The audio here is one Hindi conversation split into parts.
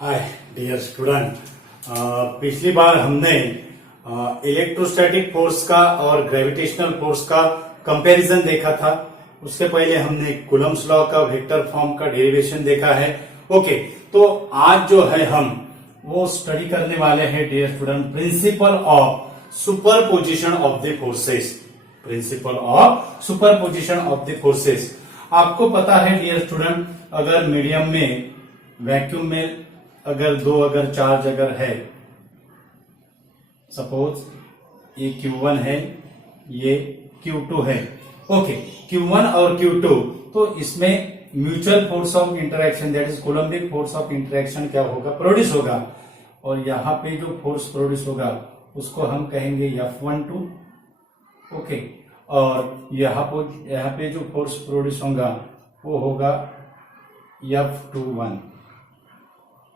हाय डियर स्टूडेंट, पिछली बार हमने इलेक्ट्रोस्टैटिक फोर्स का और ग्रेविटेशनल फोर्स का कंपैरिजन देखा था। उससे पहले हमने कूलम्ब्स लॉ का वेक्टर फॉर्म का डेरिवेशन देखा है। ओके, तो आज जो है हम वो स्टडी करने वाले हैं dear student, principle of superposition of the forces. Principle of superposition of the forces. आपको पता है डियर स्टूडेंट, अगर मीडियम में वैक्यूम में अगर चार्ज है, सपोज ये Q1 है, ये Q2 है। ओके, Q1 और Q2, तो इसमें mutual force of interaction that is Coulombic force of interaction क्या होगा, प्रोड्यूस होगा। और यहाँ पे जो फोर्स प्रोड्यूस होगा उसको हम कहेंगे F12। ओके, और यहाँ पे जो फोर्स प्रोड्यूस होगा वो होगा F21।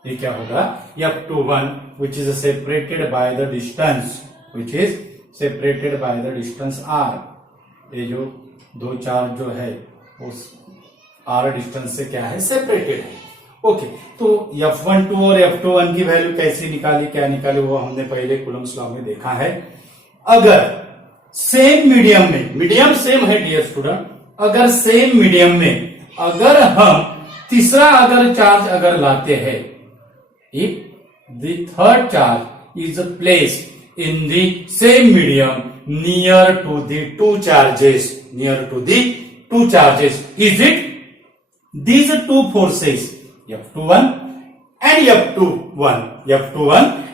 ये क्या होगा, F21 which is separated by the distance, which is separated by the distance r। ये जो दो चार्ज जो है उस r डिस्टेंस से क्या है, सेपरेटेड है। ओके, तो F12 और F21 की वैल्यू कैसे निकाली, क्या निकाली, वो हमने पहले कूलम्ब्स लॉ में देखा है। अगर सेम मीडियम में, मीडियम सेम है डियर स्टूडेंट, अगर सेम मीडियम में अगर हम तीसरा चार्ज लाते हैं, if the third charge is placed in the same medium near to the two charges, is it these two forces F21 and F21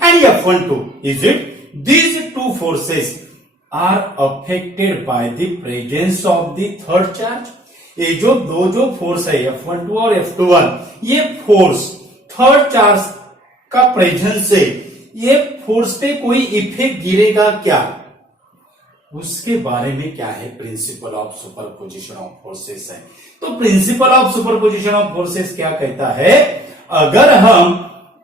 and F12, is it these two forces are affected by the presence of the third charge? ये जो फोर्स है F12 और F21, ये फोर्स थर्ड चार्ज का प्रेजेंस से ये फोर्स पे कोई इफेक्ट गिरेगा क्या, उसके बारे में क्या है, principle of superposition of forces है। तो principle of superposition of forces क्या कहता है, अगर हम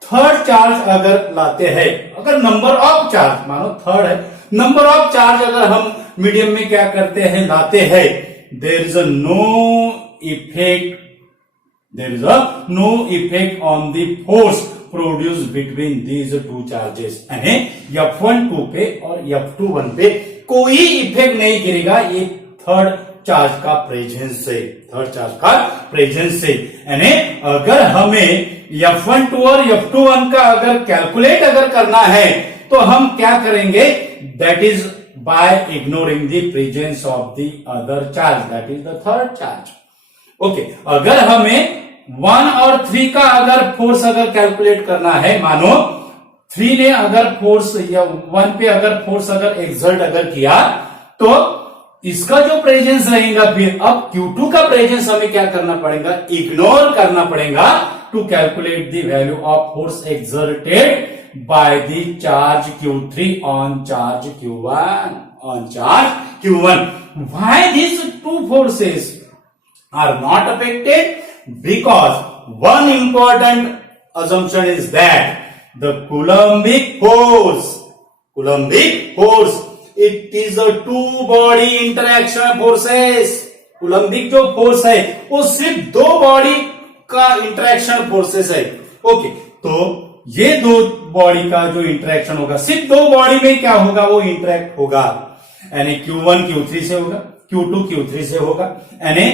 थर्ड चार्ज लाते हैं, अगर नंबर ऑफ चार्ज, मानो थर्ड है, नंबर ऑफ चार्ज अगर हम मीडियम में क्या करते हैं, लाते हैं, there is no effect on the force produce between these two charges. यानी F12 पे और F21 पे कोई इफेक्ट नहीं गिरेगा ये थर्ड चार्ज का प्रेजेंस से। यानी अगर हमें F12 और F21 का कैलकुलेट करना है तो हम क्या करेंगे, that is by ignoring the presence of the other charge, that is the third charge. Okay, अगर हमें 1 और 3 का फोर्स कैलकुलेट करना है, मानो 3 ने फोर्स या 1 पे फोर्स एक्सर्ट किया, तो इसका जो प्रेजेंस रहेगा, फिर अब Q2 का प्रेजेंस हमें क्या करना पड़ेगा, इग्नोर करना पड़ेगा to calculate the value of force exerted by the charge Q3 on charge Q1। Why these two forces are not affected? Because one important assumption is that the Coulombic force, it is a two body interaction forces। Coulombic जो फोर्स है वो सिर्फ दो बॉडी का इंटरेक्शन फोर्सेस है। ओके, तो ये दो बॉडी का जो इंटरेक्शन होगा, सिर्फ दो बॉडी में क्या होगा, वो इंटरेक्ट होगा, यानी Q1 Q3 से होगा, Q2 Q3 से होगा। यानी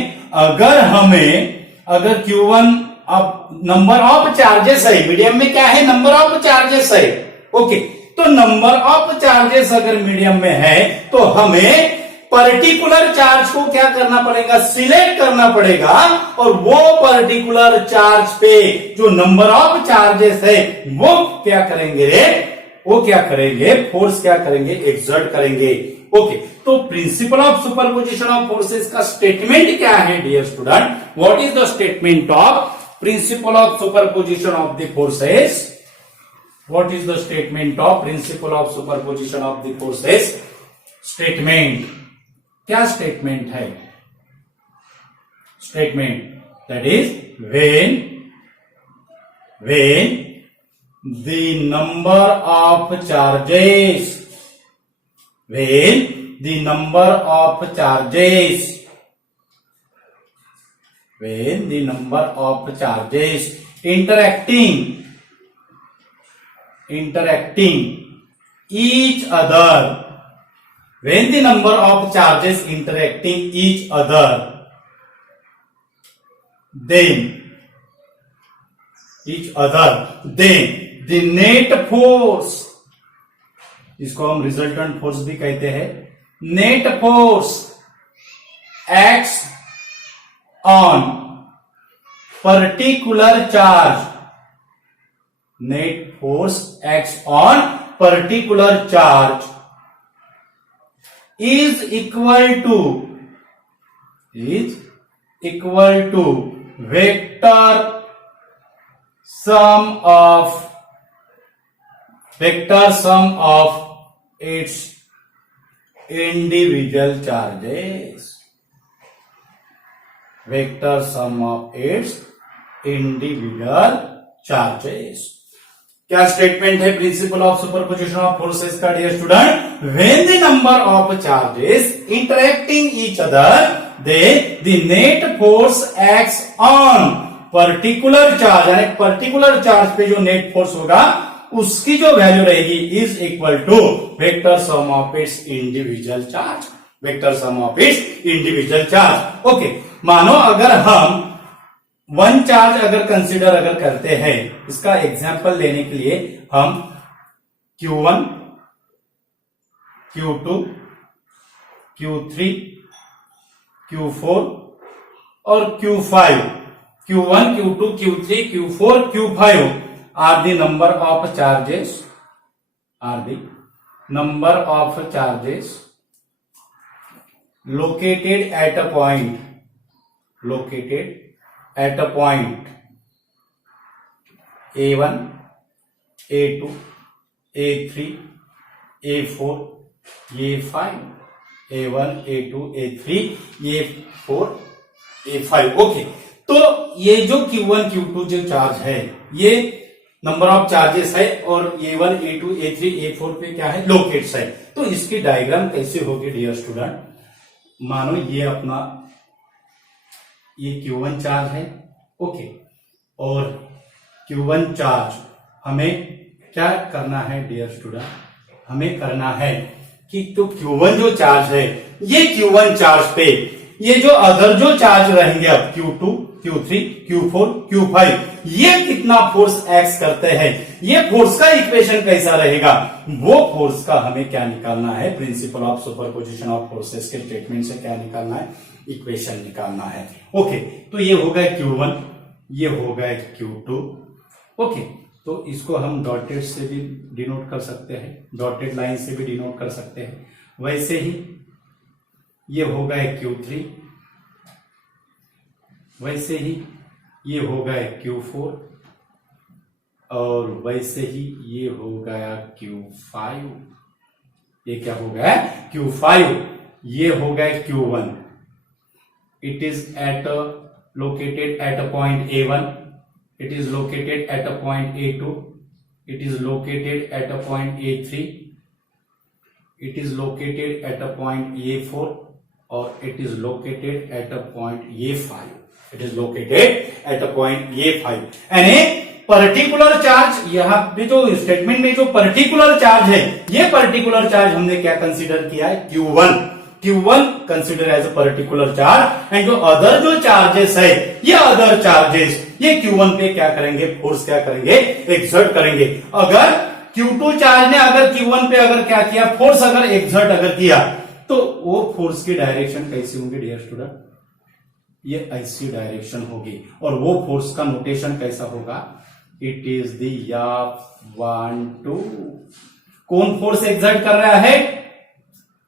अगर Q1 अब नंबर ऑफ चार्जेस है, मीडियम में क्या है, नंबर ऑफ चार्जेस है। ओके, तो नंबर ऑफ चार्जेस अगर मीडियम में है तो हमें पर्टिकुलर चार्ज को क्या करना पड़ेगा, सिलेक्ट करना पड़ेगा, और वो पर्टिकुलर चार्ज पे जो नंबर ऑफ चार्जेस है वो क्या करेंगे, फोर्स क्या करेंगे, एक्सर्ट करेंगे। ओके, तो principle of superposition of forces का स्टेटमेंट क्या है dear student, what is the statement of principle of superposition of the forces, what is the statement of principle of superposition of the forces. Statement, क्या स्टेटमेंट है, statement that is when the number of charges, when the number of charges interacting interacting each other, when the number of charges interacting each other, then the net force, इसको हम रिजल्टेंट फोर्स भी कहते हैं, net force acts on particular charge, net force acts on particular charge is equal to vector sum of its individual charges, vector sum of its individual charges. क्या स्टेटमेंट है principle of superposition of forces का dear student? When the number of charges interacting each other, the net force acts on particular charge, यानी पर्टिकुलर चार्ज पे जो नेट फोर्स होगा उसकी जो वैल्यू रहेगी is equal to vector sum of its individual charge, vector sum of its individual charge. Okay, मानो अगर हम वन चार्ज अगर कंसीडर अगर करते हैं, इसका एग्जांपल लेने के लिए हम Q1, Q2, Q3, Q4 और Q5, Q1, Q2, Q3, Q4, Q5 are the number of charges, located at a point, A1, A2, A3, A4, A5, A1, A2, A3, A4, A5. Okay, तो ये जो Q1, Q2 जो चार्ज है ये नंबर ऑफ चार्जेस है और A1, A2, A3, A4 पे क्या है? लोकेट्स है. तो इसकी डायग्राम कैसे होगी डियर स्टूडेंट? मानो ये अपना ये Q1 चार्ज है, ओके, और Q1 चार्ज हमें क्या करना है डियर स्टूडेंट? हमें करना है कि तो Q1 जो चार्ज है ये Q1 चार्ज पे ये जो अदर जो चार्ज रहेंगे अब Q2, Q3, Q4, Q5 ये कितना फोर्स एक्ट करते हैं, ये फोर्स का इक्वेशन कैसा रहेगा, वो फोर्स का हमें क्या निकालना है? Principle of superposition of forces के स्टेटमेंट से क्या निकालना है? इक्वेशन निकालना है. ओके, तो ये हो गया Q1, ये हो गया Q2. ओके, तो इसको हम डॉटेड से भी डिनोट कर सकते हैं, डॉटेड लाइन से भी डिनोट कर सकते हैं. वैसे ही ये हो गया Q3, वैसे ही ये हो गया Q4 और वैसे ही ये हो गया Q5. ये क्या हो गया? Q5. ये हो गया Q1. It is located at a point A1. It is located at a point A2. It is located at a point A3. It is located at a point A4 or it is located at a point A5. It is located at a point A5. यानी पर्टिकुलर चार्ज, यहाँ पे जो स्टेटमेंट में जो पर्टिकुलर चार्ज है ये पर्टिकुलर चार्ज हमने क्या कंसीडर किया है? Q1 consider as a particular charge and जो अदर जो चार्जेस है ये अदर चार्जेस ये Q1 पे क्या करेंगे? फोर्स क्या करेंगे? एक्सर्ट करेंगे. अगर Q2 चार्ज ने अगर Q1 पे अगर क्या किया? फोर्स अगर एक्सर्ट अगर किया तो वो फोर्स की डायरेक्शन कैसी होंगी डियर स्टूडेंट? ये ऐसी डायरेक्शन होगी. और वो फोर्स का नोटेशन कैसा होगा? It is the F12. कौन फोर्स एक्सर्ट कर रहा है?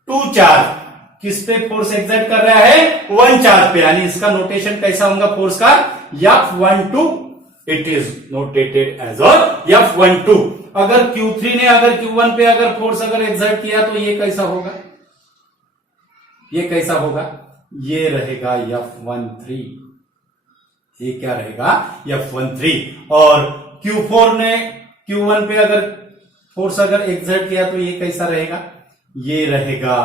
2 चार्ज. किस पे फोर्स एक्सर्ट कर रहा है? 1 चार्ज पे. यानी इसका नोटेशन कैसा होगा फोर्स का? F12. It is notated as F12. अगर Q3 ने अगर Q1 पे अगर फोर्स अगर एक्सर्ट किया तो ये कैसा होगा? ये कैसा होगा? ये रहेगा F13. ये क्या रहेगा? F13. और Q4 ने Q1 पे अगर फोर्स अगर एक्सर्ट किया तो ये कैसा रहेगा? ये रहेगा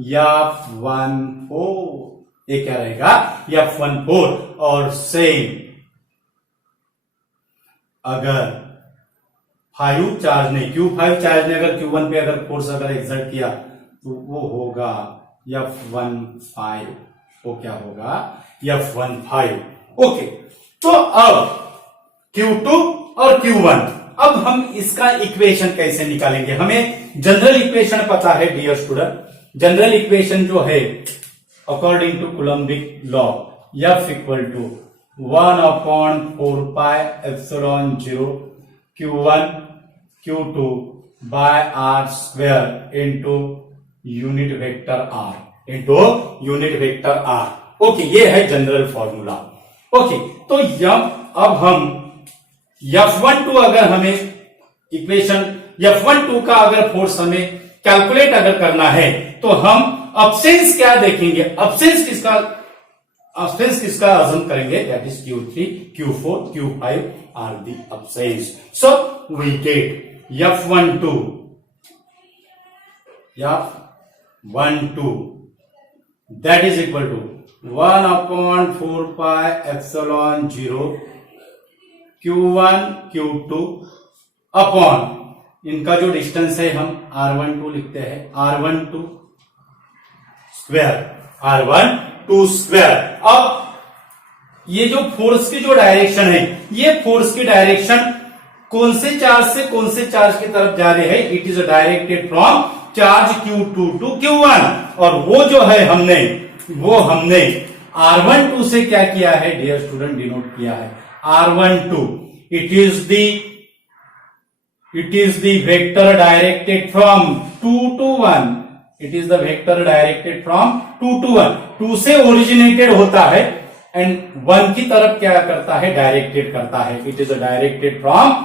F14. ये क्या रहेगा? F14. और सेम अगर Q5 चार्ज ने Q5 चार्ज ने अगर Q1 पे अगर फोर्स अगर एक्सर्ट किया तो वो होगा F15, वो क्या होगा F15। ओके, तो अब Q2 और Q1, अब हम इसका इक्वेशन कैसे निकालेंगे? हमें जनरल इक्वेशन पता है डियर स्टूडेंट। जनरल इक्वेशन जो है according to Coulombic law, F equal to 1/4πε0 Q1 Q2 by R square into unit vector R। Okay, ये है जनरल फॉर्मूला। ओके, तो अब हम F12 अगर हमें इक्वेशन F12 का अगर फोर्स हमें कैलकुलेट अगर करना है तो हम अब्सेंस क्या देखेंगे? अब्सेंस किसका अजम करेंगे? That is Q3, Q4, Q5 are the absence. So we get F12 that is equal to 1/4πε0 Q1 Q2 upon इनका जो डिस्टेंस है हम R12 लिखते हैं, R12 स्क्वायर। अब ये जो फोर्स की जो डायरेक्शन है, ये फोर्स की डायरेक्शन कौन से चार्ज से कौन से चार्ज की तरफ जा रही है? It is directed from charge Q2 to Q1, और वो जो है हमने R12 से क्या किया है डियर स्टूडेंट? डिनोट किया है R12, it is the vector directed from 2 to 1। It is the vector directed from 2 to 1। 2 से ओरिजिनेटेड होता है एंड 1 की तरफ क्या करता है? डायरेक्टेड करता है। It is directed from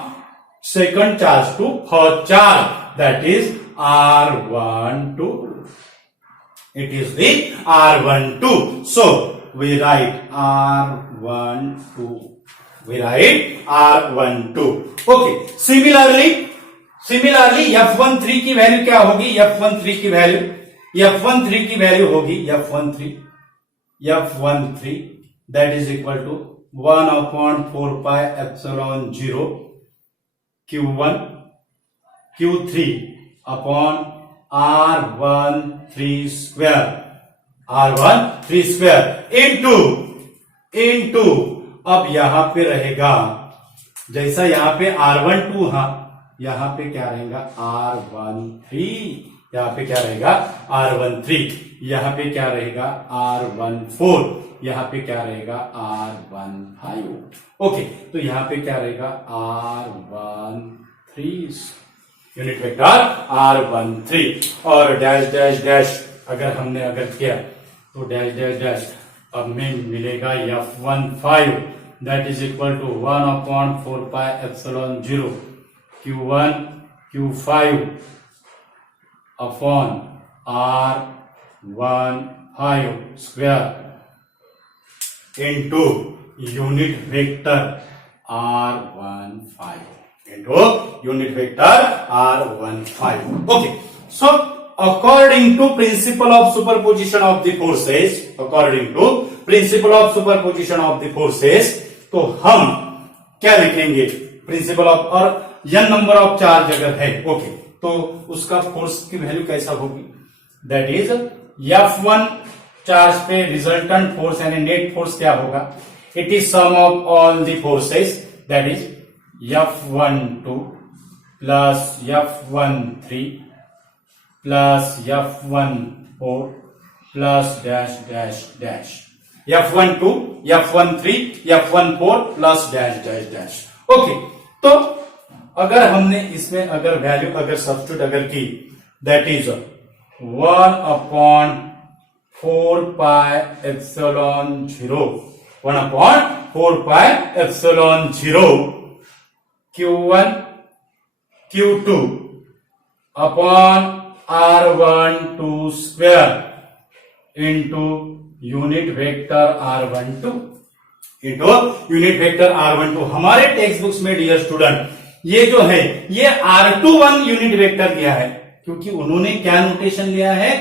second charge to first charge, that is R12। It is the R12. So we write R12. Okay. Similarly F13 की वैल्यू क्या होगी? F13 की वैल्यू होगी F13 that is equal to 1/4πε0 Q1 Q3 upon R13 square into अब यहां पे रहेगा, जैसा यहां पे R12, यहां पे क्या रहेगा? R13, यहां पे क्या रहेगा? R13, यहां पे क्या रहेगा? R14, यहां पे क्या रहेगा? R15। ओके, तो यहां पे क्या रहेगा? R13 यूनिट वेक्टर R13, और डैश डैश डैश अगर हमने किया तो डैश डैश डैश अब में मिलेगा F15, that is equal to 1/4πε0 Q1 Q5 upon R15 square into unit vector R15 Okay, so according to principle of superposition of the forces, तो हम क्या लिखेंगे? प्रिंसिपल ऑफ, और n नंबर ऑफ चार्ज अगर है, ओके, तो उसका फोर्स की वैल्यू कैसा होगी? दैट इज F1 चार्ज पे रिजल्टेंट फोर्स यानी नेट फोर्स क्या होगा? It is sum of all the forces, that is F12 plus F13 plus F14 plus dash dash dash, F12 F13 F14 plus dash dash dash। Okay, तो अगर हमने इसमें अगर वैल्यू अगर सब्स्टिट्यूट अगर की, that is 1/4πε0 Q1 Q2 upon R12 square into unit vector R12। हमारे टेक्स्ट बुक्स में डियर स्टूडेंट ये जो है ये R21 यूनिट वेक्टर लिया है, क्योंकि उन्होंने क्या नोटेशन लिया है?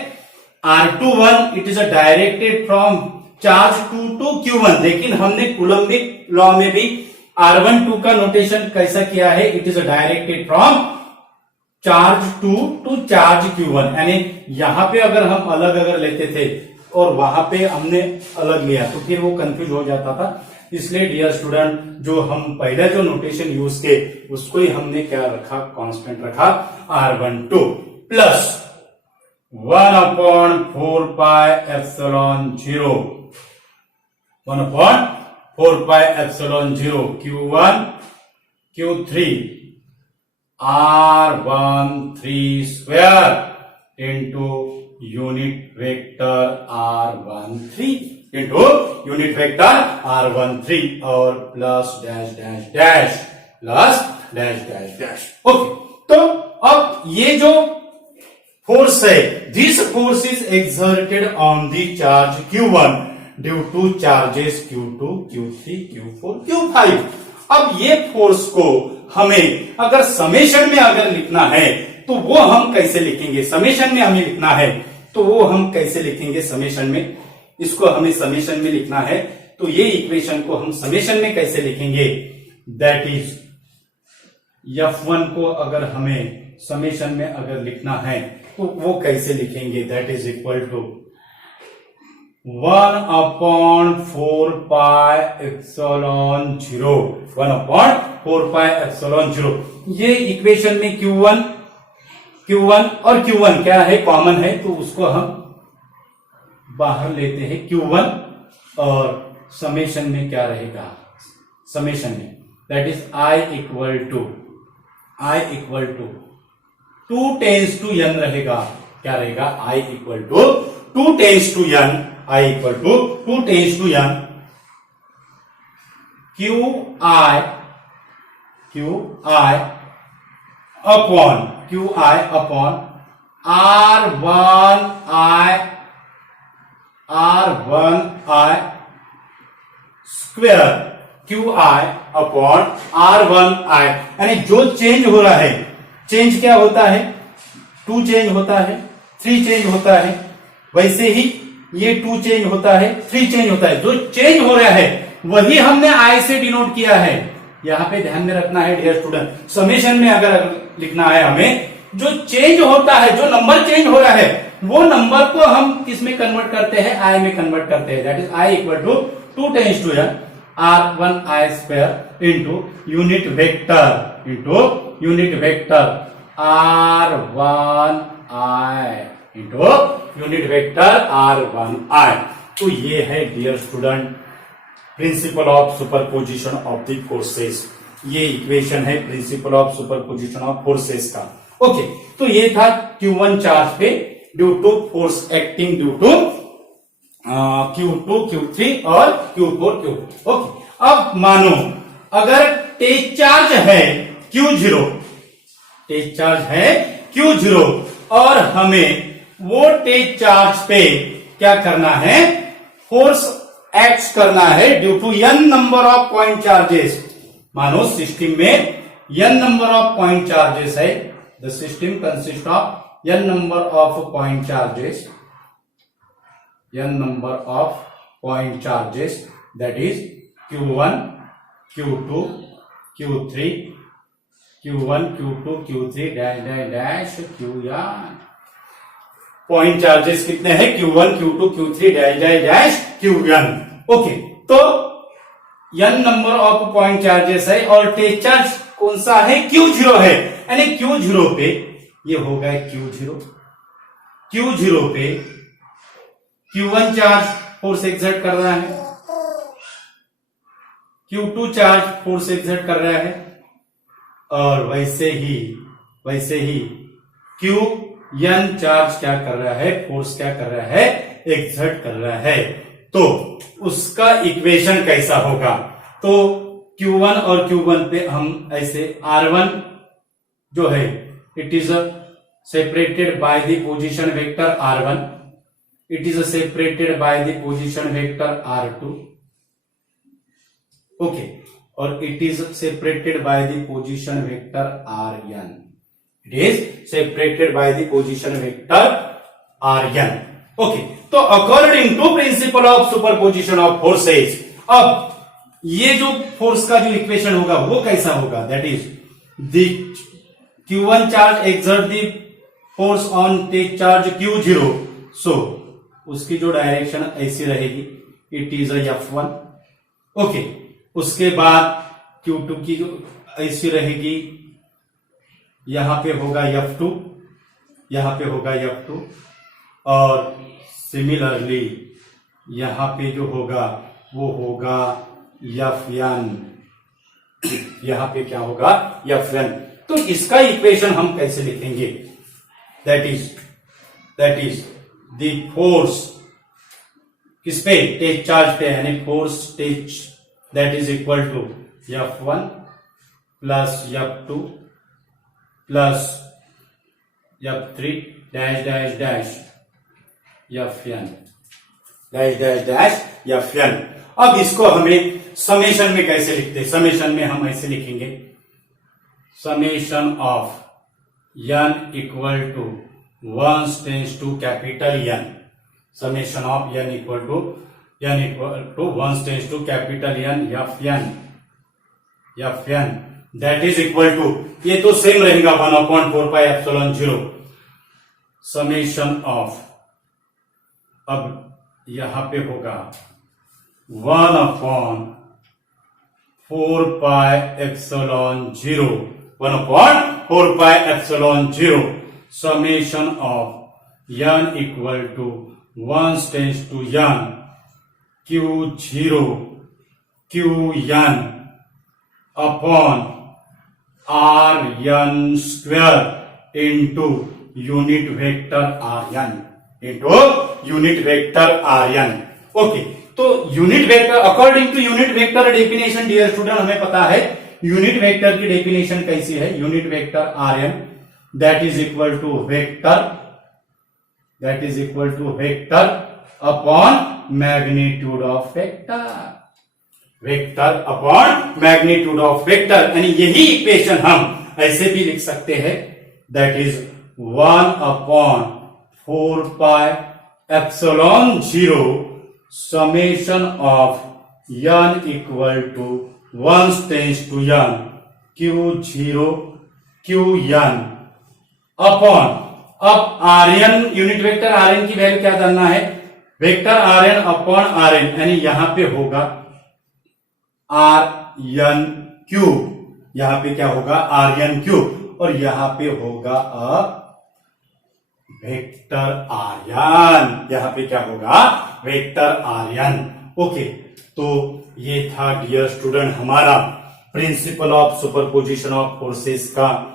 R21 it is directed from charge 2 to Q1, लेकिन हमने कूलम्बिक लॉ में भी R12 का नोटेशन कैसा किया है, it is directed from charge to charge Q1, यानी यहां पे अगर हम अलग अगर लेते थे और वहां पे हमने अलग लिया तो फिर वो कंफ्यूज हो जाता था। इसलिए डियर स्टूडेंट, जो हम पहले जो नोटेशन यूज किए उसको ही हमने क्या रखा, कांस्टेंट रखा, R12 plus 1/4πε0 1/4πε0 Q1 Q3 R13 square into unit vector R13 into unit vector R13 और plus dash dash dash plus dash dash dash. Okay, तो अब ये जो फोर्स है, this force is exerted on the charge Q1 due two charges Q2 Q3 Q4 Q5। अब ये फोर्स को हमें अगर समेशन में अगर लिखना है तो वो हम कैसे लिखेंगे, समेशन में हमें लिखना है तो वो हम कैसे लिखेंगे, समेशन में इसको हमें समेशन में लिखना है तो ये इक्वेशन को हम समेशन में कैसे लिखेंगे, दैट इज F1 को अगर हमें समेशन में अगर लिखना है तो वो कैसे लिखेंगे, दैट इज इक्वल टू 1/4πε0 1/4πε0। ये इक्वेशन में Q1 और Q1 क्या है, कॉमन है, तो उसको हम बाहर लेते हैं Q1 और समेशन में क्या रहेगा, समेशन में that is I equal to 2 tends to n रहेगा, क्या रहेगा, I equal to 2 tends to n, I equal to 2 tends to n QI upon R1I square, QI upon R1I, यानी जो चेंज हो रहा है, चेंज क्या होता है, 2 चेंज होता है, 3 चेंज होता है, वैसे ही ये 2 चेंज होता है, 3 चेंज होता है, जो चेंज हो रहा है वही हमने I से डिनोट किया है। यहां पे ध्यान में रखना है डियर स्टूडेंट, समेशन में अगर लिखना है हमें, जो चेंज होता है, जो नंबर चेंज हो रहा है वो नंबर को हम किस में कन्वर्ट करते हैं, I में कन्वर्ट करते हैं, that is I equal to 2 tends to n R1I square into unit vector R1I into unit vector R1I। तो ये है dear student principle of superposition of the forces, ये इक्वेशन है principle of superposition of forces का। ओके, तो ये था Q1 चार्ज पे due to force acting due to Q2 Q3 और Q4 Q5। ओके, अब मानो अगर टेज चार्ज है Q0 और हमें वो टेज चार्ज पे क्या करना है, फोर्स एक्ट करना है due to n number of point charges. मानो सिस्टम में n number of point charges है, the system consist of n number of point charges, that is Q1 Q2 Q3 dash dash dash Qn। Point charges कितने हैं, Q1 Q2 Q3 dash dash dash Qn। Okay, तो n number of point charges है और टेज चार्ज कौन सा है, Q0 है, यानी Q0 पे ये होगा Q0 पे Q1 चार्ज फोर्स एक्सर्ट कर रहा है, Q2 चार्ज फोर्स एक्सर्ट कर रहा है और वैसे ही Qn चार्ज क्या कर रहा है, फोर्स क्या कर रहा है, एक्सर्ट कर रहा है। तो उसका इक्वेशन कैसा होगा, तो Q1 और Q1 पे हम ऐसे R1 जो है it is separated by the position vector R1, it is separated by the position vector R2, okay, और it is separated by the position vector Rn, it is separated by the position vector Rn। Okay, तो according to principle of superposition of forces, अब ये जो फोर्स का जो इक्वेशन होगा वो कैसा होगा, that is the Q1 charge exert the force on take charge Q0, सो उसकी जो डायरेक्शन ऐसी रहेगी, इट इज F1। ओके, उसके बाद Q2 की जो ऐसी रहेगी, यहां पे होगा F2, यहां पे होगा F2, और सिमिलरली यहां पे जो होगा वो होगा Fn, यहां पे क्या होगा Fn। तो इसका इक्वेशन हम कैसे लिखेंगे, दैट इज द फोर्स किस पे, टेक चार्ज पे, यानी force take, that is equal to F1 plus F2 plus F3 dash dash dash Fn, dash dash dash Fn। अब इसको हमें समेशन में कैसे लिखते हैं, समेशन में हम ऐसे लिखेंगे, summation of n equal to 1 tends to capital N, summation of n equal to 1 tends to capital N Fn, that is equal to, ये तो सेम रहेगा 1/4 पाई एप्सिलॉन 0, समेशन ऑफ, अब यहां पे होगा 1/4 pi epsilon 0, 1/4 pi epsilon 0, summation of n equal to 1 tends to n Q0 Qn upon Rn square into unit vector Rn। Okay, तो unit vector, according to unit vector definition dear student, हमें पता है यूनिट वेक्टर की डेफिनेशन कैसी है, unit vector Rn that is equal to vector upon magnitude of vector upon magnitude of vector, यानी यही इक्वेशन हम ऐसे भी लिख सकते हैं, that is 1/4 pi epsilon 0 summation of n equal to 1 tends to n Q0 Qn upon, अब Rn, यूनिट वेक्टर Rn की वैल्यू क्या जानना है, वेक्टर Rn अपॉन Rn, यानी यहां पे होगा Rn क्यूब, यहां पे क्या होगा Rn क्यूब, और यहां पे होगा वेक्टर Rn, यहां पे क्या होगा वेक्टर Rn। ओके, तो ये था डियर स्टूडेंट हमारा principal of superposition of forces का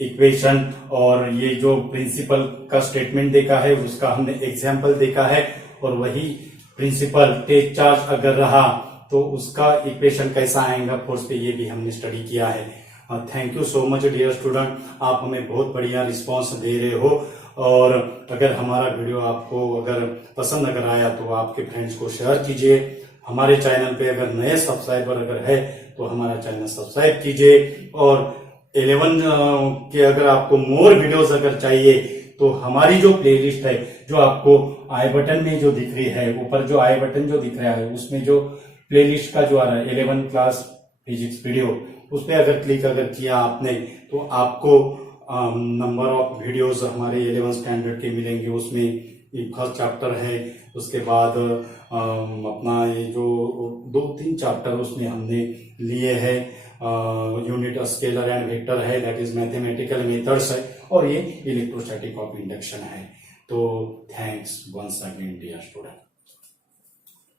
इक्वेशन, और ये जो प्रिंसिपल का स्टेटमेंट देखा है उसका हमने एग्जाम्पल देखा है, और वही प्रिंसिपल टेक चार्ज अगर रहा तो उसका इक्वेशन कैसा आएगा फोर्स पे, ये भी हमने स्टडी किया है। Thank you so much dear student, आप हमें बहुत बढ़िया रिस्पांस दे रहे हो, और अगर हमारा वीडियो आपको अगर पसंद अगर आया तो आपके फ्रेंड्स को शेयर कीजिए। हमारे चैनल पे अगर नए सब्सक्राइबर अगर है तो हमारा चैनल सब्सक्राइब कीजिए, और 11 के अगर आपको मोर वीडियोस अगर चाहिए तो हमारी जो प्लेलिस्ट है, जो आपको आई बटन में जो दिख रही है, ऊपर जो आई बटन जो दिख रहा है उसमें जो प्लेलिस्ट का जो आ रहा है 11 क्लास फिजिक्स वीडियो, उस पर अगर क्लिक अगर किया आपने तो आपको नंबर ऑफ वीडियोस हमारे 11 स्टैंडर्ड के मिलेंगे। उसमें फर्स्ट चैप्टर है, उसके बाद अपना ये जो 2-3 चैप्टर उसमें हमने लिए हैं, यूनिट स्केलर एंड वेक्टर है, दैट इज मैथमेटिकल मेथड्स है, और ये इलेक्ट्रोस्टैटिक ऑफ इंडक्शन है। तो thanks once again dear student.